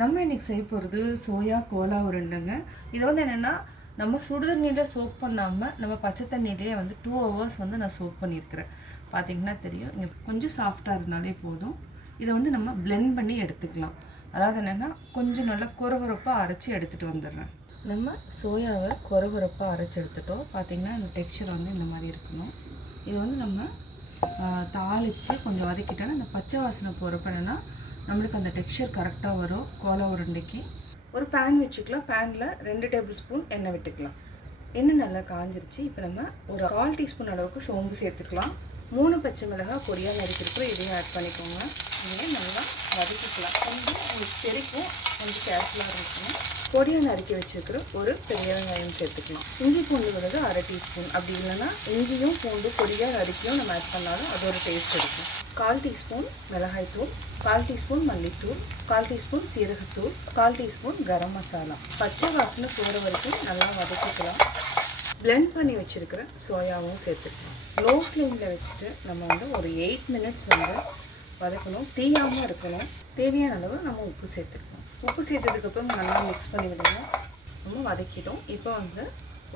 நம்ம இன்றைக்கி செய்ய போகிறது சோயா கோலா உருண்டைங்க. இது வந்து என்னென்னா, நம்ம சுடுதண்ணியில் சோக் பண்ணாமல் நம்ம பச்சை தண்ணியிலேயே வந்து 2 hours வந்து நான் சோக் பண்ணியிருக்கிறேன். பார்த்திங்கன்னா தெரியும், இங்கே கொஞ்சம் சாஃப்டாக இருந்தாலே போதும். இதை வந்து நம்ம பிளெண்ட் பண்ணி எடுத்துக்கலாம். அதாவது என்னென்னா, கொஞ்சம் நல்லா கொரகொரப்பாக அரைச்சி எடுத்துகிட்டு வந்துடுறேன். நம்ம சோயாவை கொரகொரப்பாக அரைச்சி எடுத்துட்டோம். பார்த்திங்கன்னா இந்த டெக்ஸ்சர் வந்து இந்த மாதிரி இருக்கணும். இது வந்து நம்ம தாளித்து கொஞ்சம் வதக்கிட்டோன்னா இந்த பச்சை வாசனை போகிறப்ப என்னென்னா நம்மளுக்கு அந்த டெக்ஸ்சர் கரெக்டாக வரும். கோலா உருண்டைக்கு ஒரு பேன் வச்சுக்கலாம். பேனில் 2 டேபிள் ஸ்பூன் எண்ணெய் விட்டுக்கலாம். எண்ணெய் நல்லா காஞ்சிருச்சு. இப்போ நம்ம ஒரு 1/4 டீஸ்பூன் அளவுக்கு சோம்பு சேர்த்துக்கலாம். 3 பச்சை மிளகாய் பொடியாக நறுக்கிருக்கிறோம். இதையும் ஆட் பண்ணிக்கோங்க. இதையும் நல்லா வதக்கிக்கலாம். கொஞ்சம் உங்களுக்கு தெரிக்கும், கொஞ்சம் கேர்ஃபுல்லாக இருக்கணும். பொடியாக நறுக்கி வச்சுருக்கிற ஒரு பெரிய வெங்காயம் சேர்த்துக்கலாம். இஞ்சி பூண்டு விழுது 1/2 டீஸ்பூன். அப்படி இல்லைன்னா இஞ்சியும் பூண்டு பொடியாக நறுக்கியும் நம்ம ஆட் பண்ணாலும் அது ஒரு டேஸ்ட் இருக்கும். 1/4 டீஸ்பூன் மிளகாய்த்தூள், 1/4 டீஸ்பூன் மல்லித்தூள், 1/4 டீஸ்பூன் சீரகத்தூள், 1/4 டீஸ்பூன் கரம் மசாலா. பச்சை வாசனை போகிற வரைக்கும் நல்லா வதக்கிக்கலாம். பிளெண்ட் பண்ணி வச்சுருக்கிற சோயாவும் சேர்த்துக்கலாம். லோ ஃப்ளேமில் வச்சுட்டு நம்ம வந்து ஒரு 8 மினிட்ஸ் வந்து வதக்கணும். தீயாமல் இருக்கணும். தேவையான அளவு நம்ம உப்பு சேர்த்துக்கலாம். உப்பு சேர்த்ததுக்கப்புறம் நல்லா மிக்ஸ் பண்ணி விடுங்க. நம்ம வதக்கிட்டோம். இப்போ வந்து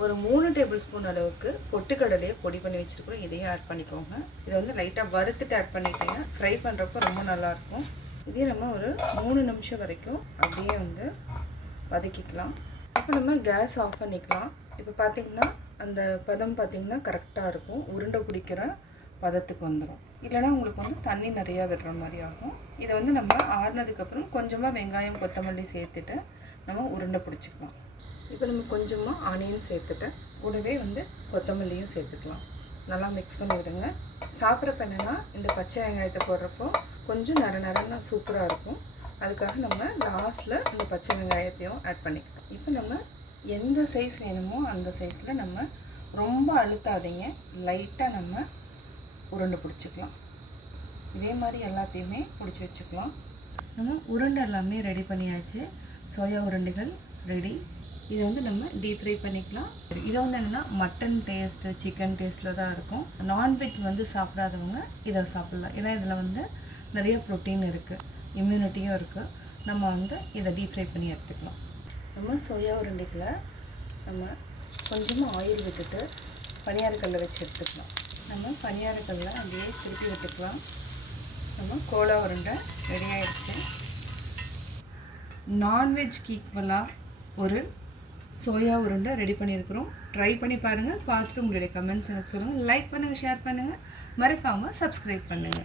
ஒரு 3 டேபிள் ஸ்பூன் அளவுக்கு பொட்டுக்கடலையை பொடி பண்ணி வச்சுருக்கிறோம். இதையும் ஆட் பண்ணிக்கோங்க. இதை வந்து லைட்டாக வறுத்துட்டு ஆட் பண்ணிட்டீங்க. ஃப்ரை பண்ணுறப்போ ரொம்ப நல்லாயிருக்கும். இதையும் நம்ம ஒரு 3 நிமிஷம் வரைக்கும் அப்படியே வந்து வதக்கிக்கலாம். இப்போ நம்ம கேஸ் ஆஃப் பண்ணிக்கலாம். இப்போ பார்த்திங்கன்னா அந்த பதம் பார்த்திங்கன்னா கரெக்டாக இருக்கும். உருண்டை பிடிக்கிற பதத்துக்கு வந்துடும். இல்லைனா உங்களுக்கு வந்து தண்ணி நிறையா விடுற மாதிரி ஆகும். இதை வந்து நம்ம ஆறுனதுக்கப்புறம் கொஞ்சமாக வெங்காயம் கொத்தமல்லி சேர்த்துட்டு நம்ம உருண்டை பிடிச்சிக்கலாம். இப்போ நம்ம கொஞ்சமாக ஆனியன் சேர்த்துட்டு கூடவே வந்து கொத்தமல்லியும் சேர்த்துக்கலாம். நல்லா மிக்ஸ் பண்ணி விடுங்க. சாப்பிட்றப்ப என்னென்னா இந்த பச்சை வெங்காயத்தை போடுறப்போ கொஞ்சம் நரன்னு சூப்பராக இருக்கும். அதுக்காக நம்ம லாஸ்ட்டில் இந்த பச்சை வெங்காயத்தையும் ஆட் பண்ணிக்கலாம். இப்போ நம்ம எந்த சைஸ் வேணுமோ அந்த சைஸில் நம்ம ரொம்ப அழுத்தாதீங்க. லைட்டாக நம்ம உருண்டை பிடிச்சிக்கலாம். இதே மாதிரி எல்லாத்தையுமே பிடிச்சி வச்சுக்கலாம். நம்ம உருண்டை எல்லாமே ரெடி பண்ணியாச்சு. சோயா உருண்டைகள் ரெடி. இதை வந்து நம்ம டீப் ஃப்ரை பண்ணிக்கலாம். இதை வந்து என்னென்னா மட்டன் டேஸ்ட்டு சிக்கன் டேஸ்ட்டில் தான் இருக்கும். நான்வெஜ் வந்து சாப்பிடாதவங்க இதை சாப்பிட்லாம். ஏன்னா இதில் வந்து நிறைய ப்ரோட்டீன் இருக்குது, இம்யூனிட்டியும் இருக்குது. நம்ம வந்து இதை டீப் ஃப்ரை பண்ணி எடுத்துக்கலாம். நம்ம சோயா உருண்டைகளை நம்ம கொஞ்சமாக ஆயில் விட்டுட்டு பனியாரக்கல்லில் வச்சு எடுத்துக்கலாம். நம்ம பனியாரக்கல்லில் அப்படியே திருப்பி விட்டுக்கலாம். நம்ம கோலா உருண்டை ரெடி ஆகிடுச்சு. நான்வெஜ்க்கு ஈக்குவலாக ஒரு சோயா உருண்டை ரெடி பண்ணியிருக்கிறோம். ட்ரை பண்ணி பாருங்கள். பார்த்துட்டு உங்களுடைய கமெண்ட்ஸ் எனக்கு சொல்லுங்கள். லைக் பண்ணுங்கள், ஷேர் பண்ணுங்கள், மறக்காமல் சப்ஸ்கிரைப் பண்ணுங்கள்.